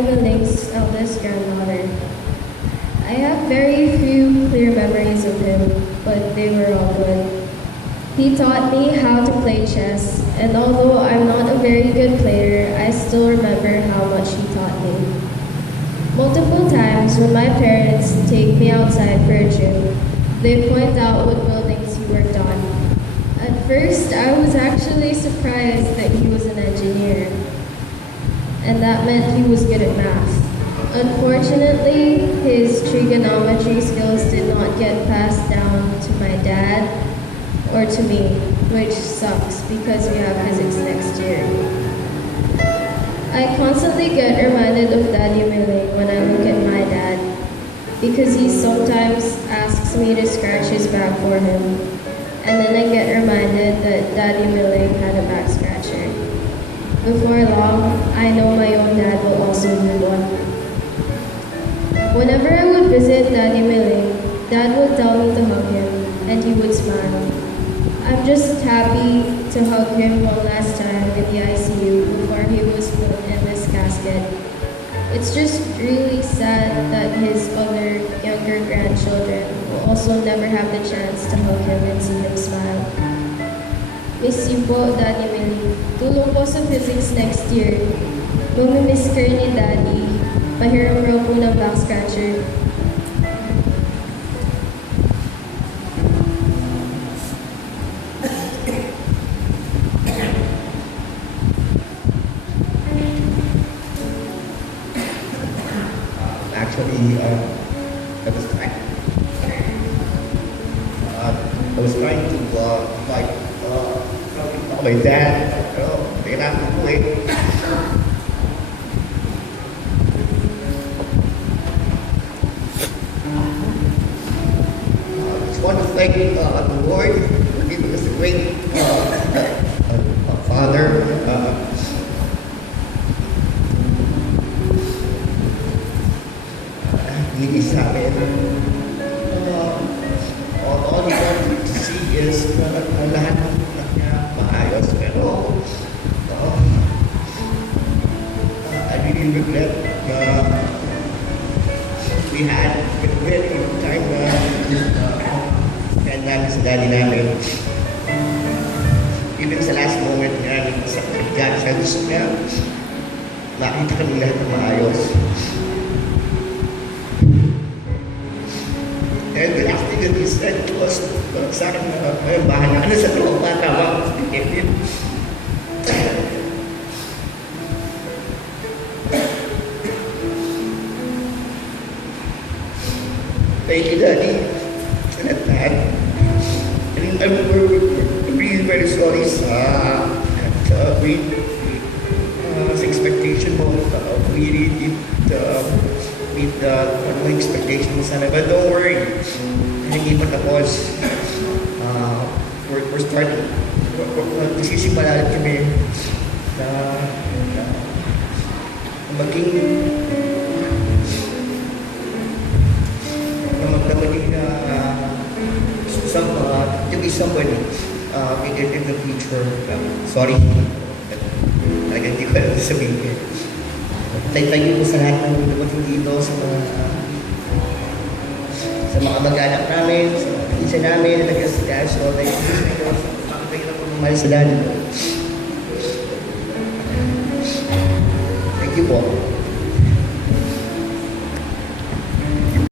Danny Milling's eldest granddaughter. I have very few clear memories of him, but they were all good. He taught me how to play chess, and although I'm not a very good player, I still remember how much he taught me. Multiple times when my parents take me outside for a trip, they point out what buildings he worked on. At first, I was actually surprised that he was an engineer, and that meant he was good at math. Unfortunately, his trigonometry skills did not get passed down to my dad or to me, which sucks because we have physics next year. I constantly get reminded of Daddy Milling when I look at my dad, because he sometimes asks me to scratch his back for him, and then I get reminded that Daddy Milling had a back scratcher. Before long, I know my own dad will also need one. Whenever I would visit Daddy Milling, Dad would tell me to hug him, and he would smile. I'm just happy to hug him one last time in the ICU before he was put in this casket. It's just really sad that his other younger grandchildren will also never have the chance to hug him and see him smile. Miss you po, Daddy Millie. Tulong po sa physics next year. Mamimiss kayo ni Daddy. Pahiram raw po ng back scratcher. Actually, I was trying to like my dad, pero kailangan ko eh. I just want to thank the Lord for giving us a great father. Hindi sa amin. All you want to see is lahat ng anak niya maayos. Pero I really regret we had a very good time kaya namin sa daddy namin. Even sa last moment nga, sa pagkakasals niya, nakita kami lahat ng maayos. And the last thing that he said was, sa akin na, bahala ka na sa tropa, tawag. Thank you, Daddy, for that time. And I'm really very sorry sa expectation mo. We really did meet the expectation mo sana. But don't worry, hindi pa tapos. We're starting. Nagsisimula ulit kami na maging to be somebody in the future. Sorry. Talagang hindi ko alam sabihin. Thank you po sa lahat ng dumating dito, sa mga mag-anak namin, sa mga pinsa namin, na nag-asikaso. So, thank you po sa mga pagmamahal sa dad. Thank you po.